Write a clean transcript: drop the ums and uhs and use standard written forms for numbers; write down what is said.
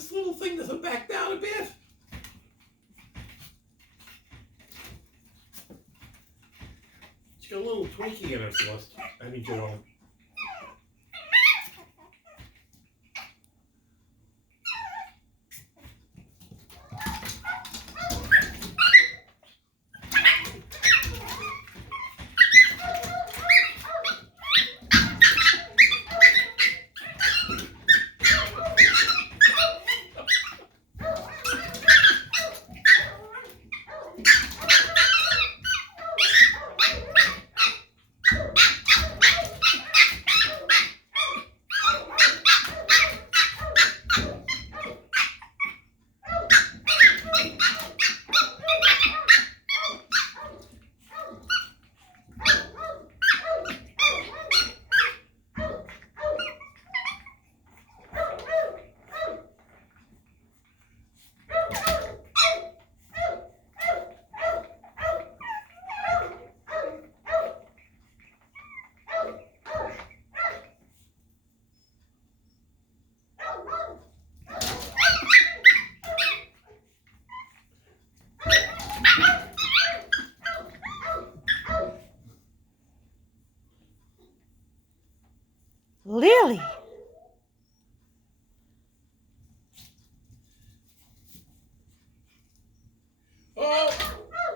This little thing doesn't back down a bit. She's got a little Twinkie in her, Celeste. I mean, Joelle. Lily.